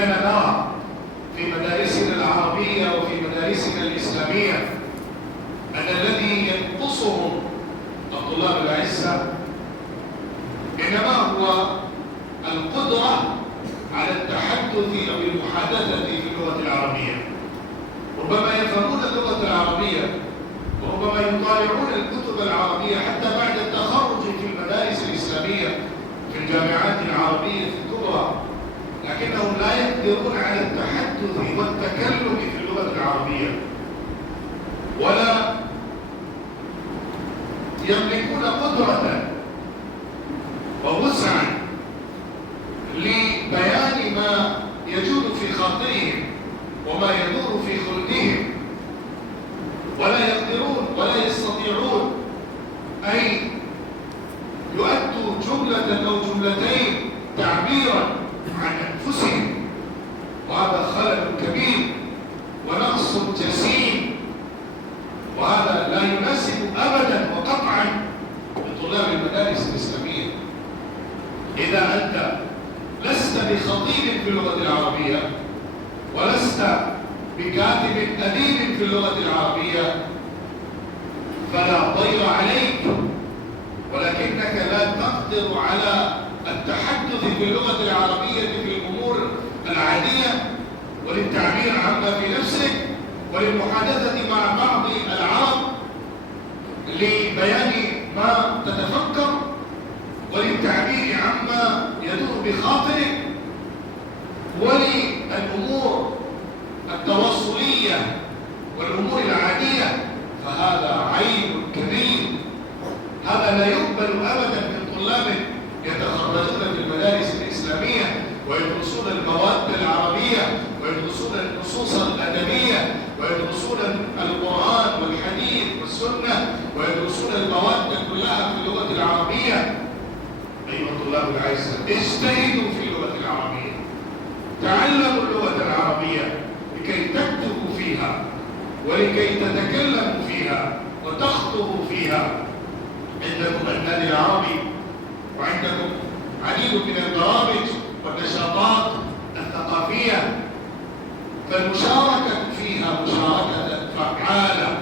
إننا نرى في مدارسنا العربية وفي مدارسنا الإسلامية أن الذي ينقصهم الطلاب الأعزة إنما هو القدرة على التحدث أو المحادثة في اللغة العربية. ربما يفهمون اللغة العربية وربما يطالعون الكتب العربية حتى بعد التخرج في المدارس الإسلامية في الجامعات العربية الكبرى، لكنهم لا يقدرون على التحدث والتكلم في اللغة العربية، ولا يملكون قدرة ووسعا لبيان ما يجول في خاطرهم وما يدور في خلدهم، ولا يقدرون ولا يستطيعون أن يؤدوا جملة أو جملتين تعبيرا عن أنفسهم، وهذا خلل كبير ونقص جسيم، وهذا لا يناسب أبدا وقطعا لطلاب المدارس الإسلامية. إذا أنت لست بخطيب في اللغة العربية ولست بكاتب أديب في اللغة العربية فلا ضير عليك، ولكنك لا تقدر على التحدث في اللغة العربية في الأمور العادية وللتعبير عما في نفسك وللمحادثة مع بعض العرب لبيان ما تتفكر وللتعبير عما يدور بخاطرك وللأمور التواصلية والأمور العادية، فهذا عيب كبير. هذا لا يقبل أبدا من طلاب يتخرجون في المدارس الإسلامية ويدرسون المواد العربية ويدرسون النصوص الأدبية ويدرسون القرآن والحديث والسنة ويدرسون المواد كلها في اللغة العربية. أيها الطلاب الأعزاء، اجتهدوا في اللغة العربية، تعلموا اللغة العربية لكي تكتبوا فيها ولكي تتكلموا فيها وتخطبوا فيها. عندكم النادي العربي وعندكم عديد من البرامج والنشاطات الثقافية، فالمشاركة فيها مشاركة فعالة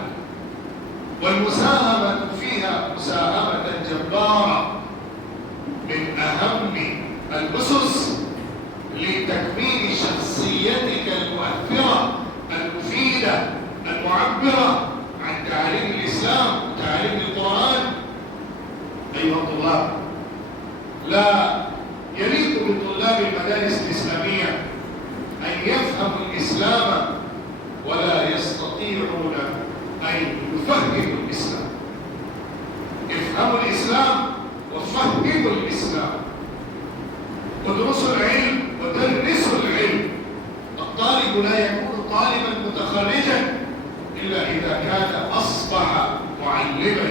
والمساهمة فيها مساهمة جبارة من أهم الأسس لتكوين شخصيتك المؤثرة المفيدة المعبرة عن تعاليم الإسلام وتعاليم القرآن. أيها الطلاب، لا يليق بطلاب المدارس الإسلامية أن يفهموا الإسلام ولا يستطيعون أن يفهموا الإسلام. افهموا الإسلام وفهموا الإسلام، ادرسوا العلم ودرسوا العلم. الطالب لا يكون طالبا متخرجا إلا إذا كان أصبح معلما.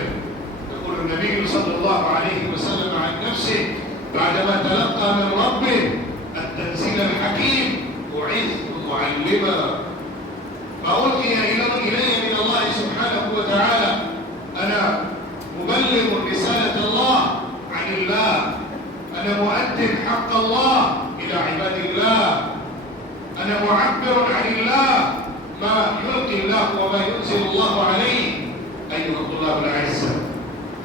يقول النبي صلى الله عليه وسلم عن نفسه بعدما تلقى من ربه التنزيل الحكيم: بعثت معلما. ما ألقي إلي من الله سبحانه وتعالى أنا مبلغ رسالة الله عن الله، أنا مؤدب حق الله إلى عباد الله، أنا معبر عن الله ما يلقي الله وما ينزل الله عليه. أيها الطلاب الأعزاء،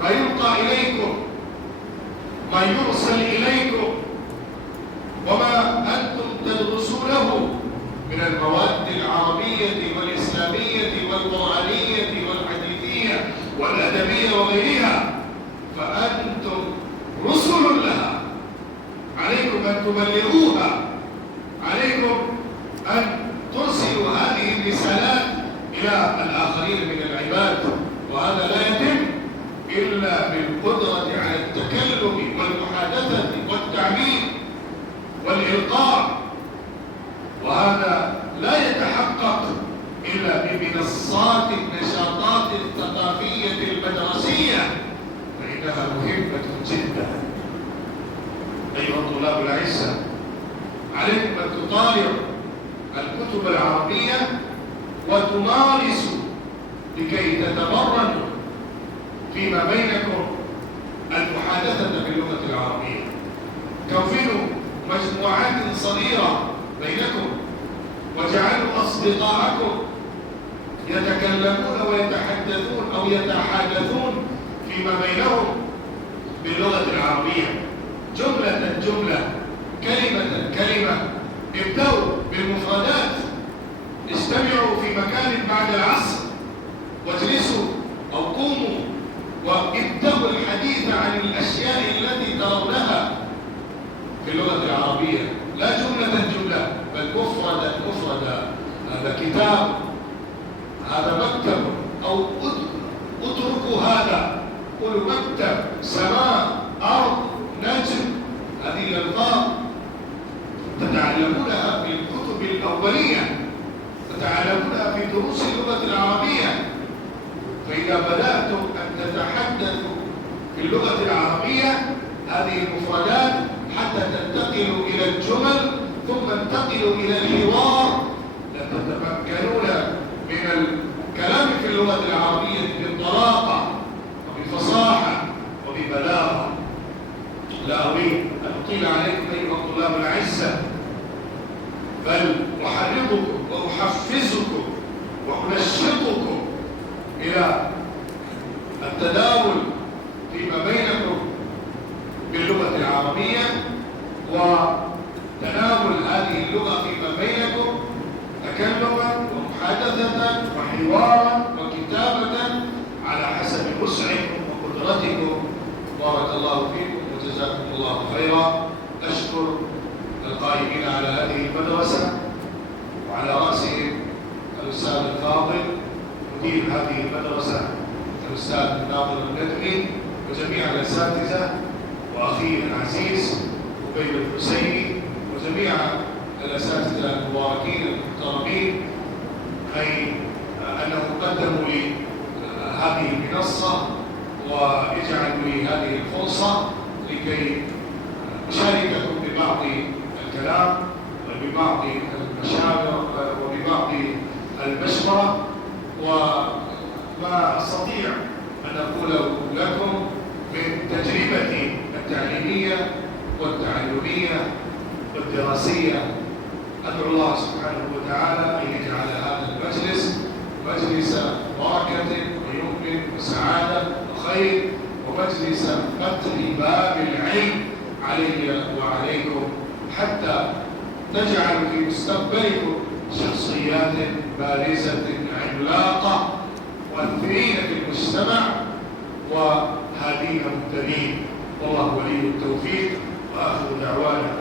ما يلقى إليكم، ما يرسل إليكم، وما أنتم تدرسونه من المواد العربية والإسلامية والقرآنية والحديثية والأدبية وغيرها، فأنتم رسل لها، عليكم أن تبلغوها، عليكم أن ترسلوا هذه الرسالات إلى الآخرين من العباد، وهذا لا يتم إلا بالقدرة على التكلم والمحادثة والتعبير والإلقاء، وهذا لا يتحقق إلا بمنصات النشاطات الثقافية المدرسية، فإنها مهمة جدا. أيها الطلاب الأعزاء، عليكم أن تطالعوا الكتب العربية وتمارسوا لكي تتمرنوا فيما بينكم المحادثة باللغة العربية. كونوا مجموعات صغيرة بينكم، وجعلوا أصدقاءكم يتكلمون ويتحدثون أو يتحادثون فيما بينهم باللغة العربية، جملة جملة، كلمة كلمة. ابدأوا بالمفردات، استمعوا في مكان بعد العصر، واجلسوا أو قوموا وابدأوا الحديث عن الأشياء التي ترونها في اللغة العربية، لا جملة جملة، بل مفردا مفردا. هذا كتاب، هذا مكتب، أو اتركوا هذا، قولوا مكتب، سماء، أرض، نجم. هذه الألفاظ تتعلمونها في الكتب الأولية، تتعلمونها في دروس اللغة العربية. فإذا بدأتم أن تتحدثوا في اللغة العربية هذه المفردات حتى تنتقلوا إلى الجمل، ثم انتقلوا إلى الحوار، لتتمكنون من الكلام في اللغة العربية بطلاقة وبفصاحة وببلاغة. لا أريد أن أطيل عليكم أيها الطلاب الأعزاء، بل أحرضكم وأحفزكم وأنشطكم إلى التداول فيما بينكم باللغة العربية، وتناول هذه اللغة فيما بينكم تكلما ومحادثة وحوارا وكتابة على حسب وسعكم وقدرتكم. بارك الله فيكم وجزاكم الله خيرا. أشكر القائمين على هذه المدرسة، وعلى رأسهم الأستاذ الفاضل مدير هذه المدرسة الأستاذ الناظر الندوي، وجميع الأساتذة، وأخي العزيز أبي الحسيني، وجميع الأساتذة المباركين المحترمين، أي أنه قدموا لي هذه المنصة ويجعلوا لي هذه الفرصة لكي أشارككم ببعض الكلام وببعض المشاعر وببعض المشورة، وما أستطيع أن أقول لكم من تجربتي التعليمية والتعلمية والدراسية. أدعو الله سبحانه وتعالى أن يجعل هذا المجلس مجلس بركة ويمن وسعادة وخير، ومجلس فتح باب العلم علي وعليكم، حتى نجعل في مستقبلكم شخصيات بارزة عملاقة مؤثرين في المجتمع وهادين مهتدين. والله ولي التوفيق، وآخر دعوانا